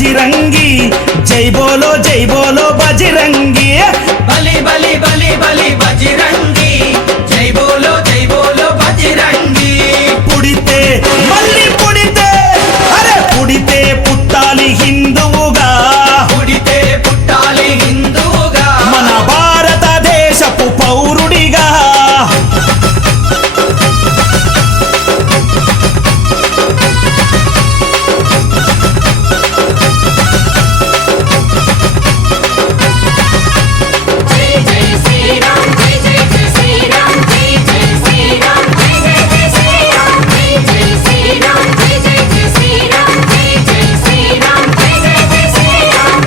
బజిరంగి జై బోలో బజిరంగి బలి బలి బలి బలి బజిరంగి జై బోలో బజిరంగి పుడితే మళ్ళీ పుడితే అరే పుడితే పుట్టాలి హిందువుగా పుడితే పుట్టాలి హిందువుగా మన భారతదేశపు పౌరుడిగా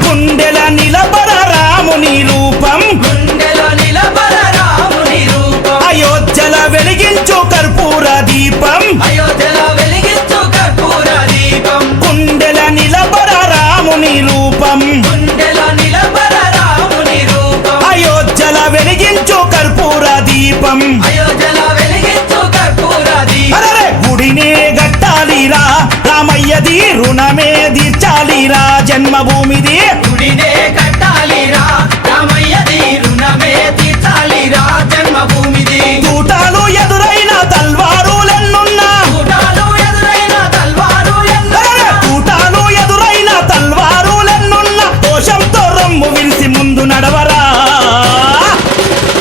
గుండెల నిలబర రాముని రూపం గుండెలో నిలబల రాముని రూపం అయోధ్యల వెలిగించు కర్పూర దీపం అయోధ్యలో వెలిగించు కర్పూర దీపం గుండెల నిలబర రాముని రూపం గుండెలో నిలబల రాముని రూపం అయోధ్యల వెలిగించు కర్పూర దీపం అయోధ్యలో వెలిగించు కర్పూర దీపం అరే గుడినే గట్టాలిరా రామయ్యది రుణమే తీర్చాలిరా జన్మభూమిది గుడినే కట్టాలిరా రామయ్యది రుణమే తీర్చాలిరా జన్మభూమిది తూటాలు ఎదురైన తల్వారులెన్నున్నా కూటాలు ఎదురైన తల్వారు అరే తూటాలు ఎదురైన తల్వారులెన్నున్నా దోషంతో రొమ్ము విరిసి ముందు నడవరా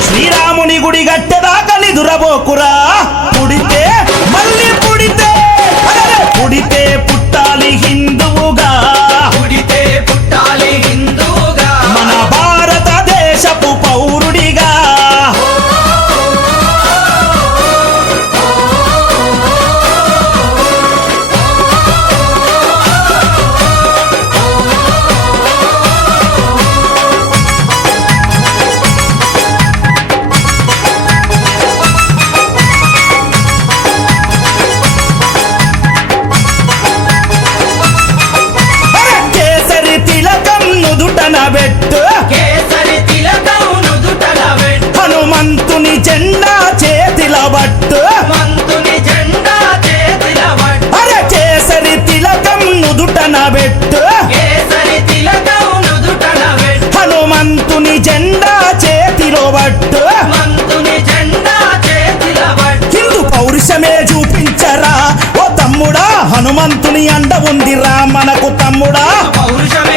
శ్రీరాముని గుడి గట్టెదాకా నిదురబోకురా పుడితే మళ్ళీ పుడితే అరే పుడితే పుట్టాలి హిందువుగా పుడితే పుట్టాలి హిందువుగా మన భారతదేశపు పౌరుడిగా అరే కేసరి తిలకం నుదుటన పెట్టు కేసరి తిలకం నుదుటన పెట్టు హనుమంతుని జెండా చేతిల బట్టు మంతుని జెండా చేతిల పట్టు అరే కేసరి తిలకం నుదుటన పెట్టు కేసరి తిలకం నుదుటన పెట్టు హనుమంతుని జెండా చేతిలో బట్టు మంతుని జెండా చేతిల పట్టు హిందూ పౌరుషమే చూపించరా ఓ తమ్ముడా హనుమంతుని అండ ఉందిరా మనకు తమ్ముడా పౌరుషమే